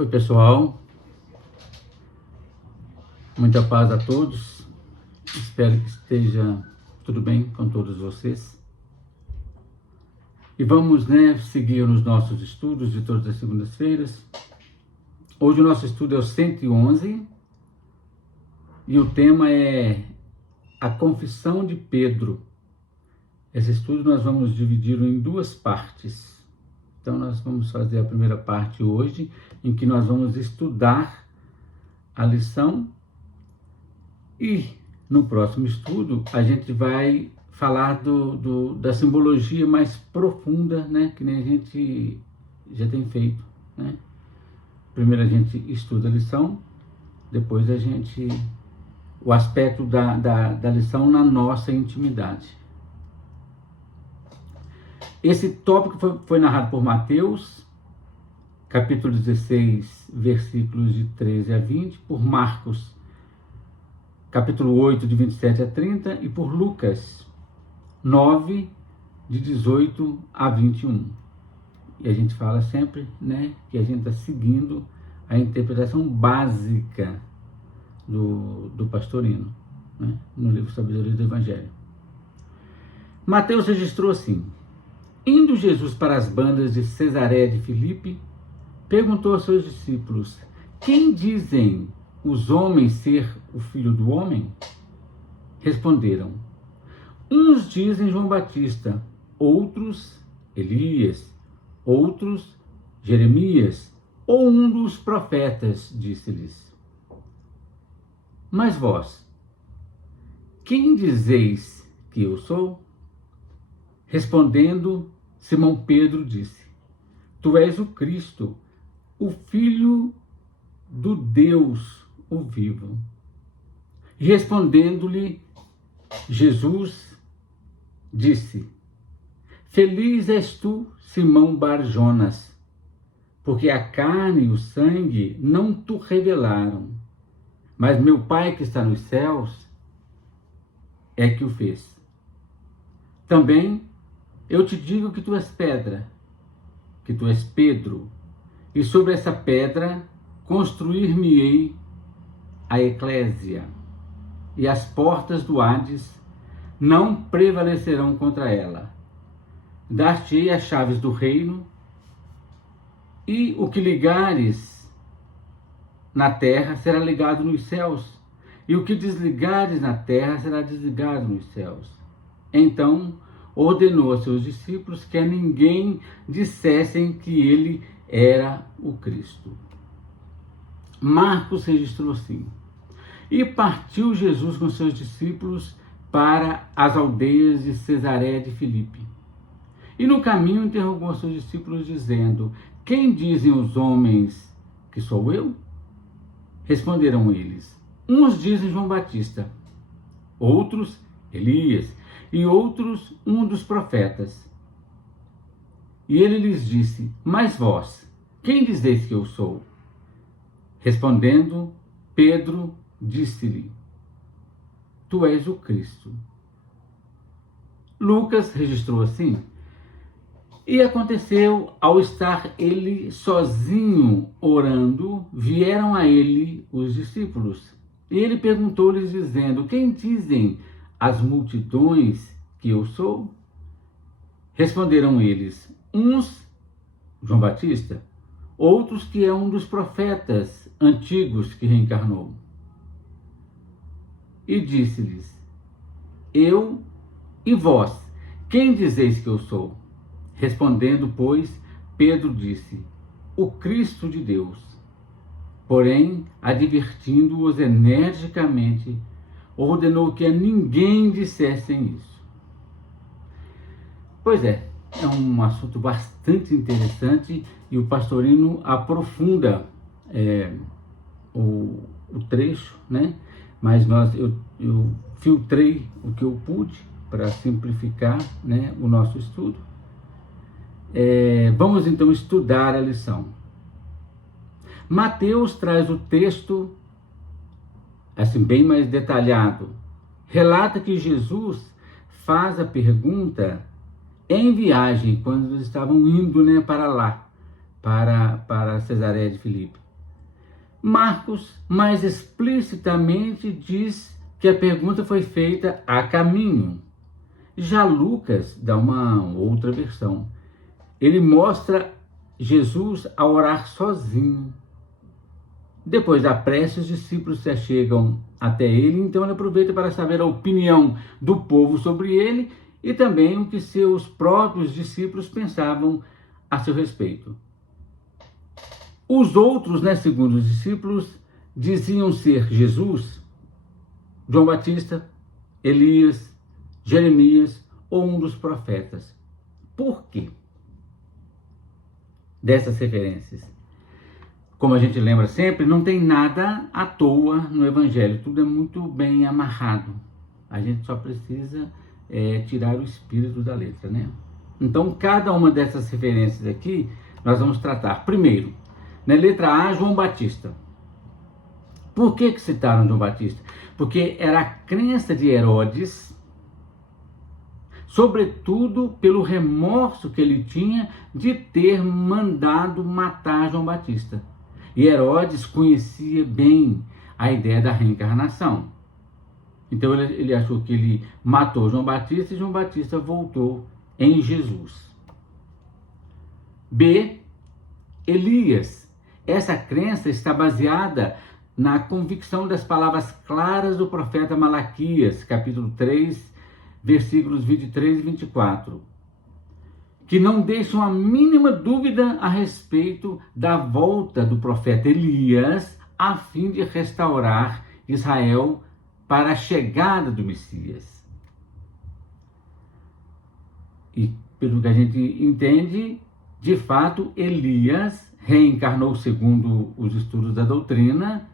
Oi, pessoal, muita paz a todos, espero que esteja tudo bem com todos vocês. E vamos, seguir nos nossos estudos de todas as segundas-feiras. Hoje o nosso estudo é o 111 e o tema é a confissão de Pedro. Esse estudo nós vamos dividi-lo em duas partes. Então nós vamos fazer a primeira parte hoje, em que nós vamos estudar a lição, e no próximo estudo a gente vai falar da simbologia mais profunda, que nem a gente já tem feito. Primeiro a gente estuda a lição, depois o aspecto da lição na nossa intimidade. Esse tópico foi narrado por Mateus, capítulo 16, versículos de 13 a 20, por Marcos, capítulo 8, de 27 a 30, e por Lucas, 9, de 18 a 21. E a gente fala sempre, que a gente está seguindo a interpretação básica do Pastorino, no livro Sabedoria do Evangelho. Mateus registrou assim: indo Jesus para as bandas de Cesareia de Filipe, perguntou aos seus discípulos: quem dizem os homens ser o Filho do Homem? Responderam: uns dizem João Batista, outros Elias, outros Jeremias, ou um dos profetas, disse-lhes. Mas vós, quem dizeis que eu sou? Respondendo, Simão Pedro disse: tu és o Cristo, o Filho do Deus, o vivo. E respondendo-lhe, Jesus disse: feliz és tu, Simão Bar-Jonas, porque a carne e o sangue não te revelaram, mas meu Pai que está nos céus é que o fez. Também eu te digo que tu és pedra, que tu és Pedro, e sobre essa pedra construir-me-ei a eclésia, e as portas do Hades não prevalecerão contra ela. Dar-te-ei as chaves do reino, e o que ligares na terra será ligado nos céus, e o que desligares na terra será desligado nos céus. Então ordenou a seus discípulos que a ninguém dissessem que ele era o Cristo. Marcos registrou assim: e partiu Jesus com seus discípulos para as aldeias de Cesareia de Filipe. E no caminho interrogou seus discípulos, dizendo: quem dizem os homens que sou eu? Responderam eles: uns dizem João Batista, outros Elias, e outros um dos profetas. E ele lhes disse: mas vós, quem dizeis que eu sou? Respondendo, Pedro disse-lhe: tu és o Cristo. Lucas registrou assim: e aconteceu, ao estar ele sozinho orando, vieram a ele os discípulos. E ele perguntou-lhes, dizendo: quem dizem as multidões que eu sou? Responderam eles: uns João Batista, outros que é um dos profetas antigos que reencarnou. E disse-lhes: eu e vós, quem dizeis que eu sou? Respondendo, pois, Pedro disse: o Cristo de Deus. Porém, advertindo-os energicamente, ordenou que a ninguém dissessem isso. Pois é um assunto bastante interessante, e o Pastorino aprofunda o trecho, mas eu filtrei o que eu pude para simplificar o nosso estudo. Vamos então estudar a lição. Mateus traz o texto assim bem mais detalhado. Relata que Jesus faz a pergunta em viagem, quando eles estavam indo para lá, para Cesareia de Filipe. Marcos, mais explicitamente, diz que a pergunta foi feita a caminho. Já Lucas dá uma outra versão. Ele mostra Jesus a orar sozinho. Depois da prece, os discípulos se achegam até ele, então ele aproveita para saber a opinião do povo sobre ele e também o que seus próprios discípulos pensavam a seu respeito. Os outros, segundo os discípulos, diziam ser Jesus, João Batista, Elias, Jeremias ou um dos profetas. Por quê dessas referências? Como a gente lembra sempre, não tem nada à toa no Evangelho, tudo é muito bem amarrado. A gente só precisa tirar o espírito da letra, né? Então, cada uma dessas referências aqui, nós vamos tratar. Primeiro, na letra A, João Batista. Por que citaram João Batista? Porque era a crença de Herodes, sobretudo pelo remorso que ele tinha de ter mandado matar João Batista. E Herodes conhecia bem a ideia da reencarnação. Então ele achou que ele matou João Batista e João Batista voltou em Jesus. B. Elias. Essa crença está baseada na convicção das palavras claras do profeta Malaquias, capítulo 3, versículos 23 e 24, que não deixam a mínima dúvida a respeito da volta do profeta Elias a fim de restaurar Israel para a chegada do Messias. E pelo que a gente entende, de fato, Elias reencarnou, segundo os estudos da doutrina,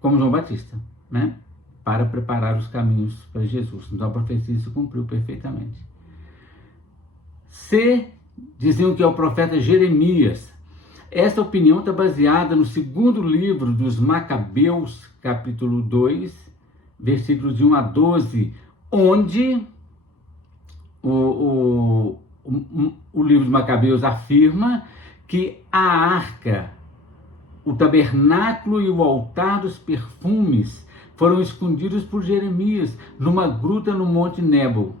como João Batista, né? Para preparar os caminhos para Jesus. Então a profecia se cumpriu perfeitamente. C, diziam que é o profeta Jeremias. Esta opinião está baseada no segundo livro dos Macabeus, capítulo 2, versículos de 1 a 12, onde o livro de Macabeus afirma que a arca, o tabernáculo e o altar dos perfumes foram escondidos por Jeremias numa gruta no Monte Nebo.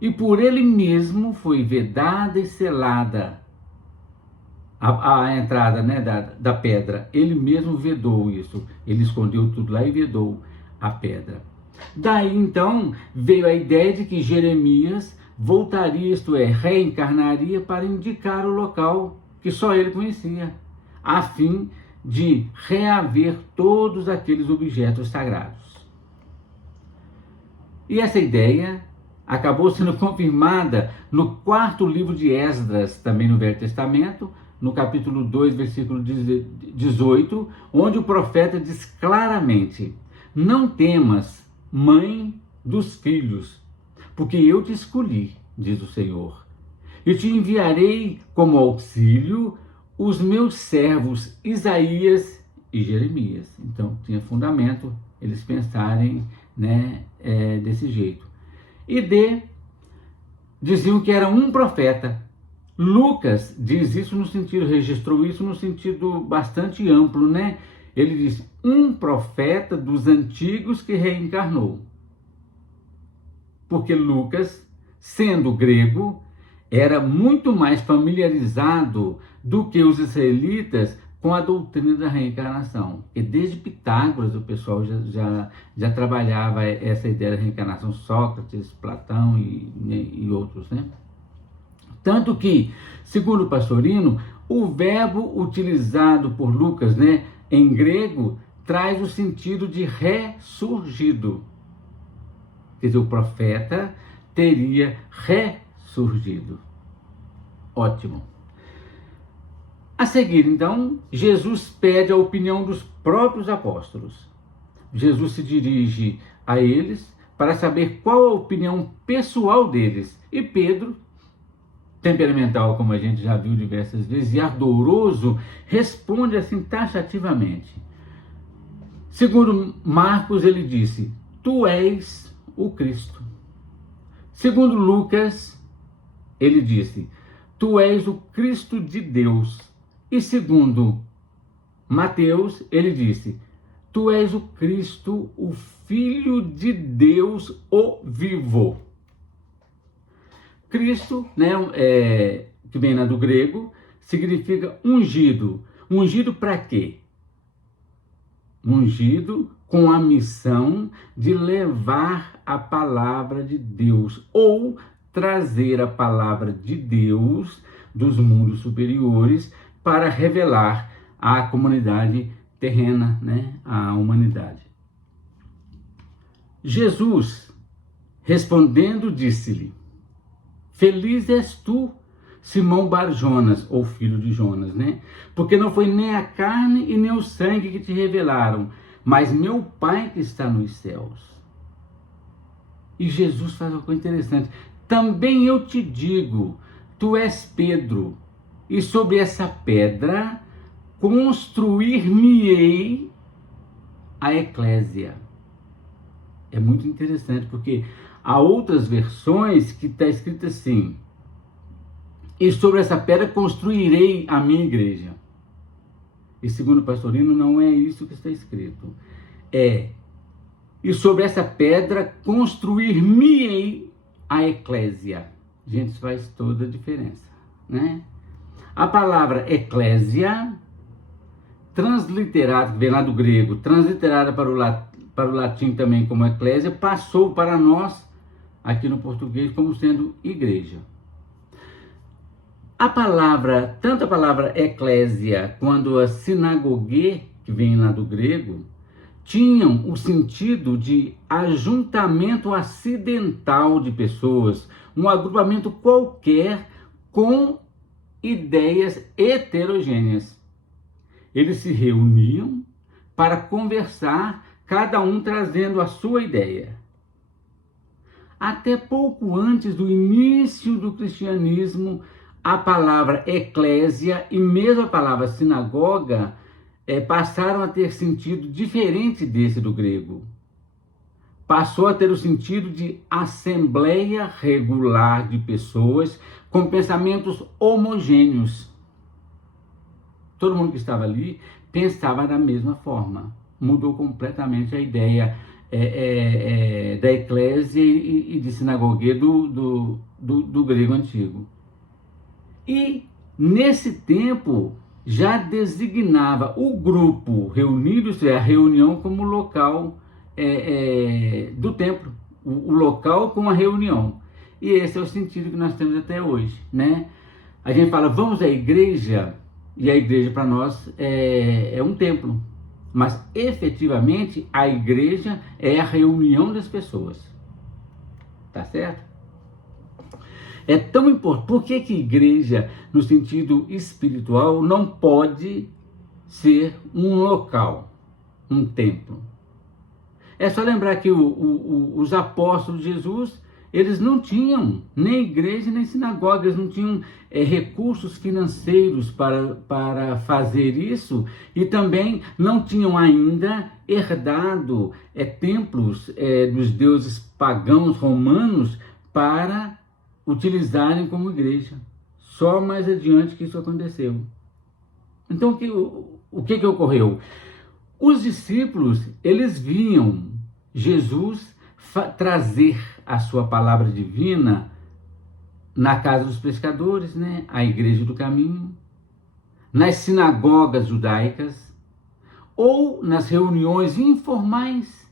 E por ele mesmo foi vedada e selada a entrada, da pedra. Ele mesmo vedou isso. Ele escondeu tudo lá e vedou a pedra. Daí então veio a ideia de que Jeremias voltaria, isto é, reencarnaria para indicar o local que só ele conhecia, a fim de reaver todos aqueles objetos sagrados. E essa ideia acabou sendo confirmada no quarto livro de Esdras, também no Velho Testamento, no capítulo 2, versículo 18, onde o profeta diz claramente: não temas, mãe dos filhos, porque eu te escolhi, diz o Senhor, e te enviarei como auxílio os meus servos Isaías e Jeremias. Então tinha fundamento eles pensarem desse jeito. E D, diziam que era um profeta. Lucas diz isso no sentido, registrou isso no sentido bastante amplo, né? Ele diz, um profeta dos antigos que reencarnou. Porque Lucas, sendo grego, era muito mais familiarizado do que os israelitas com a doutrina da reencarnação. E desde Pitágoras o pessoal já trabalhava essa ideia da reencarnação, Sócrates, Platão e outros, né? Tanto que, segundo o Pastorino, o verbo utilizado por Lucas, em grego, traz o sentido de ressurgido. Quer dizer, o profeta teria ressurgido. Ótimo. A seguir, então, Jesus pede a opinião dos próprios apóstolos. Jesus se dirige a eles para saber qual a opinião pessoal deles. E Pedro, temperamental, como a gente já viu diversas vezes, e ardoroso, responde assim taxativamente. Segundo Marcos, ele disse, tu és o Cristo. Segundo Lucas, ele disse, tu és o Cristo de Deus. E segundo Mateus, ele disse: Tu és o Cristo, o Filho de Deus, o vivo. Cristo, né, que vem lá do grego, significa ungido. Ungido para quê? Ungido com a missão de levar a palavra de Deus, ou trazer a palavra de Deus dos mundos superiores para revelar à comunidade terrena, né, à humanidade. Jesus, respondendo, disse-lhe: Feliz és tu, Simão Bar-Jonas, ou filho de Jonas, né? Porque não foi nem a carne e nem o sangue que te revelaram, mas meu Pai que está nos céus. E Jesus faz uma coisa interessante. Também eu te digo, tu és Pedro, e sobre essa pedra construir-me-ei a eclésia. É muito interessante, porque há outras versões que está escrito assim: e sobre essa pedra construirei a minha igreja. E segundo o Pastorino, não é isso que está escrito. E sobre essa pedra construir-me-ei a eclésia. Gente, isso faz toda a diferença, né? A palavra eclésia, transliterada, que vem lá do grego, transliterada para o latim também como eclésia, passou para nós, aqui no português, como sendo igreja. Tanto a palavra eclésia quanto a sinagogue, que vem lá do grego, tinham o sentido de ajuntamento acidental de pessoas, um agrupamento qualquer com ideias heterogêneas. Eles se reuniam para conversar, cada um trazendo a sua ideia. Até pouco antes do início do cristianismo, a palavra eclésia e mesmo a palavra sinagoga passaram a ter sentido diferente desse do grego. Passou a ter o sentido de assembleia regular de pessoas com pensamentos homogêneos. Todo mundo que estava ali pensava da mesma forma. Mudou completamente a ideia da eclésia e de sinagogue do grego antigo. E nesse tempo já designava o grupo reunido, isto é, a reunião, como local do templo, o local com a reunião. E esse é o sentido que nós temos até hoje, né? A gente fala, vamos à igreja, e a igreja para nós é um templo. Mas efetivamente a igreja é a reunião das pessoas. Tá certo? É tão importante. Por que igreja, no sentido espiritual, não pode ser um local, um templo? É só lembrar que os apóstolos de Jesus, eles não tinham nem igreja nem sinagoga, eles não tinham recursos financeiros para fazer isso, e também não tinham ainda herdado templos dos deuses pagãos romanos para utilizarem como igreja. Só mais adiante que isso aconteceu. Então o que ocorreu? Os discípulos, eles viam Jesus trazer a sua palavra divina na casa dos pescadores, né? A igreja do caminho, nas sinagogas judaicas, ou nas reuniões informais,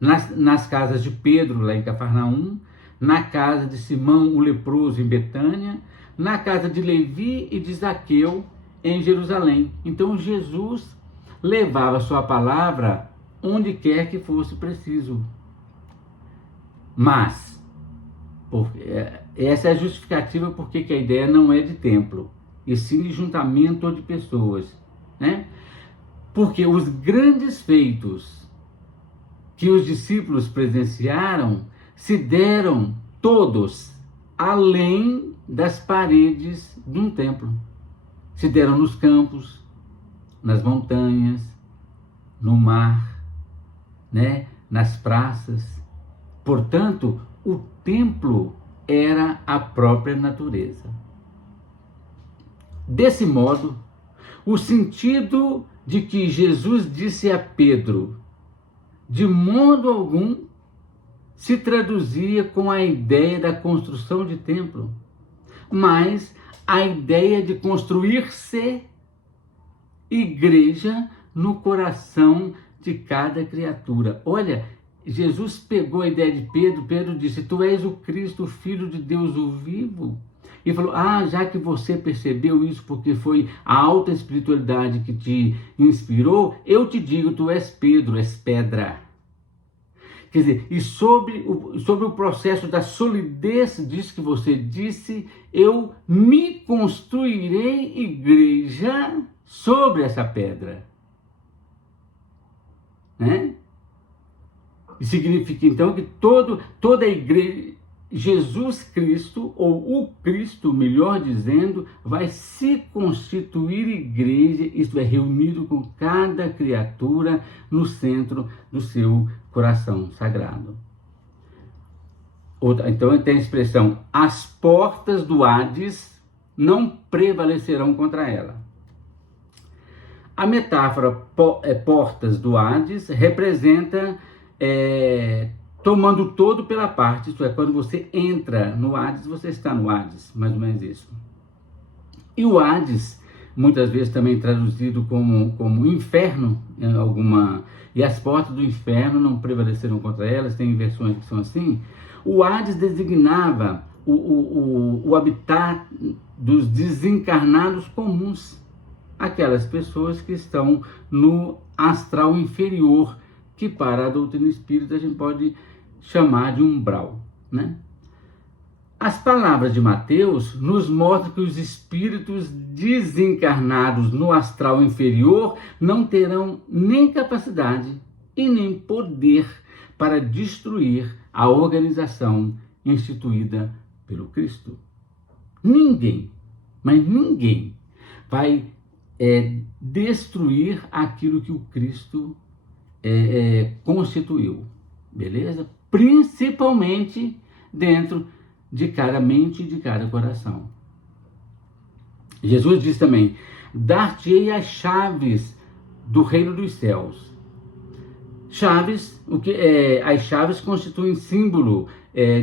nas casas de Pedro, lá em Cafarnaum, na casa de Simão, o leproso, em Betânia, na casa de Levi e de Zaqueu, em Jerusalém. Então Jesus levava a sua palavra onde quer que fosse preciso. Mas, essa é a justificativa porque que a ideia não é de templo, e sim de juntamento de pessoas, né? Porque os grandes feitos que os discípulos presenciaram se deram todos além das paredes de um templo. Se deram nos campos, nas montanhas, no mar, né? Nas praças. Portanto, o templo era a própria natureza. Desse modo, o sentido de que Jesus disse a Pedro, de modo algum se traduzia com a ideia da construção de templo, mas a ideia de construir-se igreja no coração de cada criatura. Olha, Jesus pegou a ideia de Pedro, Pedro disse, tu és o Cristo, o Filho de Deus, o vivo. E falou, já que você percebeu isso porque foi a alta espiritualidade que te inspirou, eu te digo, tu és Pedro, és pedra. Quer dizer, e sobre o processo da solidez disso que você disse, eu me construirei igreja sobre essa pedra. Né? E significa então que toda a igreja, Jesus Cristo, ou o Cristo, melhor dizendo, vai se constituir igreja, isto é, reunido com cada criatura no centro do seu coração sagrado. Então tem a expressão, as portas do Hades não prevalecerão contra ela. A metáfora portas do Hades representa tomando todo pela parte, isto é, quando você entra no Hades, você está no Hades, mais ou menos isso. E o Hades, muitas vezes também traduzido como inferno, e as portas do inferno não prevaleceram contra elas, tem versões que são assim. O Hades designava o habitat dos desencarnados comuns, aquelas pessoas que estão no astral inferior, que para a doutrina espírita a gente pode chamar de umbral, né? As palavras de Mateus nos mostram que os espíritos desencarnados no astral inferior não terão nem capacidade e nem poder para destruir a organização instituída pelo Cristo. Ninguém, mas ninguém vai destruir aquilo que o Cristo constituiu, beleza? Principalmente dentro de cada mente e de cada coração. Jesus diz também, dar-te-ei as chaves do reino dos céus. Chaves, as chaves constituem símbolo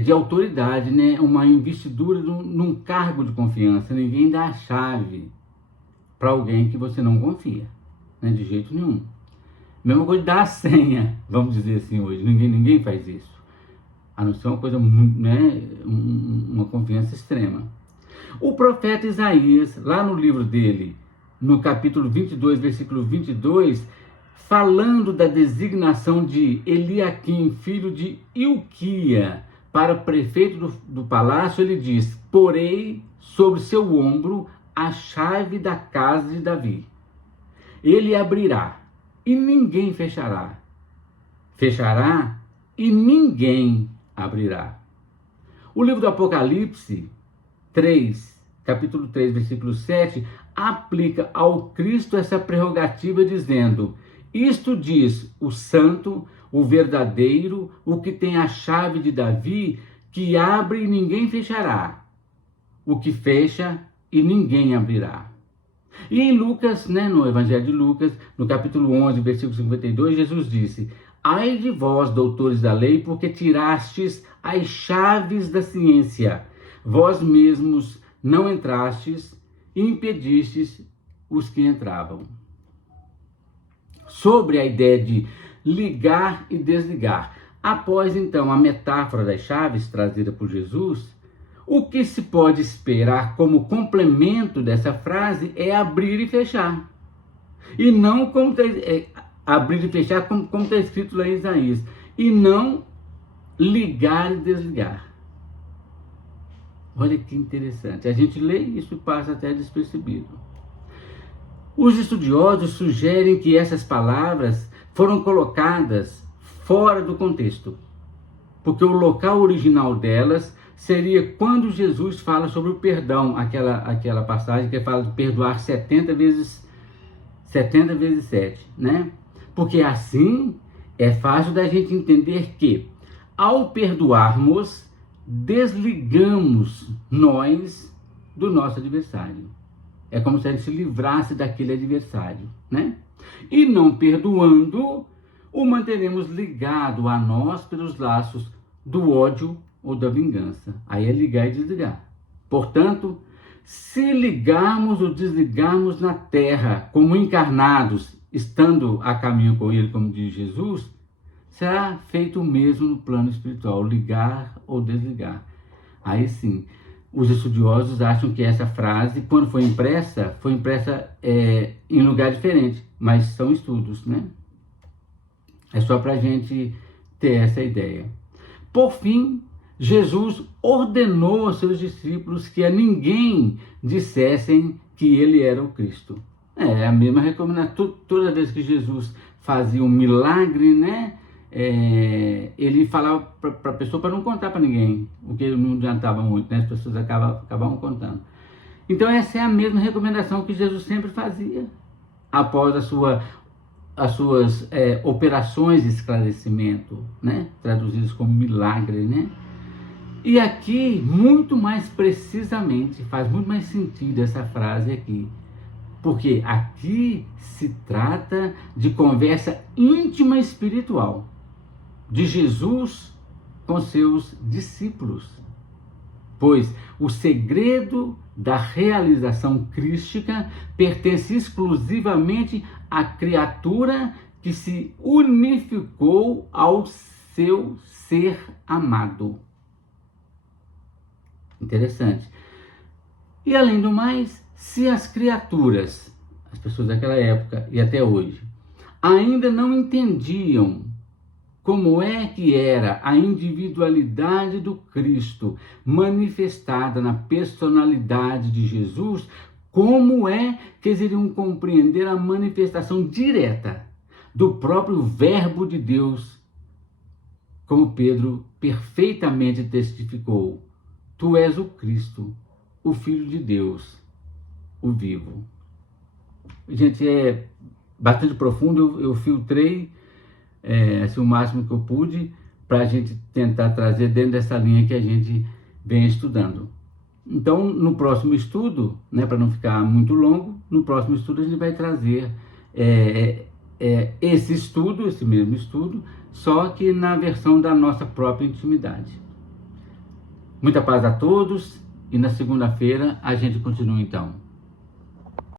de autoridade, né? Uma investidura num cargo de confiança. Ninguém dá a chave para alguém que você não confia, né? De jeito nenhum. Mesma coisa de dar a senha, vamos dizer assim hoje. Ninguém faz isso. A não ser uma coisa, né, uma confiança extrema. O profeta Isaías, lá no livro dele, no capítulo 22, versículo 22, falando da designação de Eliaquim, filho de Ilquia, para prefeito do palácio, ele diz, porei sobre seu ombro a chave da casa de Davi. Ele abrirá e ninguém fechará. Fechará e ninguém abrirá. O livro do Apocalipse 3, capítulo 3, versículo 7, aplica ao Cristo essa prerrogativa dizendo, isto diz o santo, o verdadeiro, o que tem a chave de Davi, que abre e ninguém fechará, o que fecha e ninguém abrirá. E em Lucas, né, no Evangelho de Lucas, no capítulo 11, versículo 52, Jesus disse, ai de vós, doutores da lei, porque tirastes as chaves da ciência, vós mesmos não entrastes e impedistes os que entravam. Sobre a ideia de ligar e desligar. Após, então, a metáfora das chaves trazida por Jesus, o que se pode esperar como complemento dessa frase é abrir e fechar. E não como abrir e fechar como está escrito lá em Isaías. E não ligar e desligar. Olha que interessante. A gente lê isso e passa até despercebido. Os estudiosos sugerem que essas palavras foram colocadas fora do contexto, porque o local original delas seria quando Jesus fala sobre o perdão, aquela passagem que fala de perdoar 70 vezes 7, né? Porque assim é fácil da gente entender que, ao perdoarmos, desligamos nós do nosso adversário. É como se a gente se livrasse daquele adversário, né? E não perdoando, o manteremos ligado a nós pelos laços do ódio ou da vingança. Aí é ligar e desligar. Portanto, se ligarmos ou desligarmos na terra como encarnados, estando a caminho com ele, como diz Jesus, será feito o mesmo no plano espiritual, ligar ou desligar. Aí sim, os estudiosos acham que essa frase, quando foi impressa em lugar diferente, mas são estudos, né? É só para a gente ter essa ideia. Por fim, Jesus ordenou aos seus discípulos que a ninguém dissessem que ele era o Cristo. É a mesma recomendação. Toda vez que Jesus fazia um milagre, né? Ele falava para a pessoa para não contar para ninguém, o que não adiantava muito, né? As pessoas acabavam contando. Então essa é a mesma recomendação que Jesus sempre fazia após as suas operações de esclarecimento, né? Traduzidas como milagre, né? E aqui, muito mais precisamente, faz muito mais sentido essa frase aqui, porque aqui se trata de conversa íntima espiritual de Jesus com seus discípulos, pois o segredo da realização crística pertence exclusivamente à criatura que se unificou ao seu ser amado. Interessante. E além do mais, se as criaturas, as pessoas daquela época e até hoje, ainda não entendiam como é que era a individualidade do Cristo manifestada na personalidade de Jesus, como é que eles iriam compreender a manifestação direta do próprio Verbo de Deus, como Pedro perfeitamente testificou: tu és o Cristo, o Filho de Deus, o vivo. Gente, é bastante profundo, eu filtrei assim, o máximo que eu pude para a gente tentar trazer dentro dessa linha que a gente vem estudando. Então, no próximo estudo, né, para não ficar muito longo, no próximo estudo a gente vai trazer esse mesmo estudo, só que na versão da nossa própria intimidade. Muita paz a todos e na segunda-feira a gente continua então.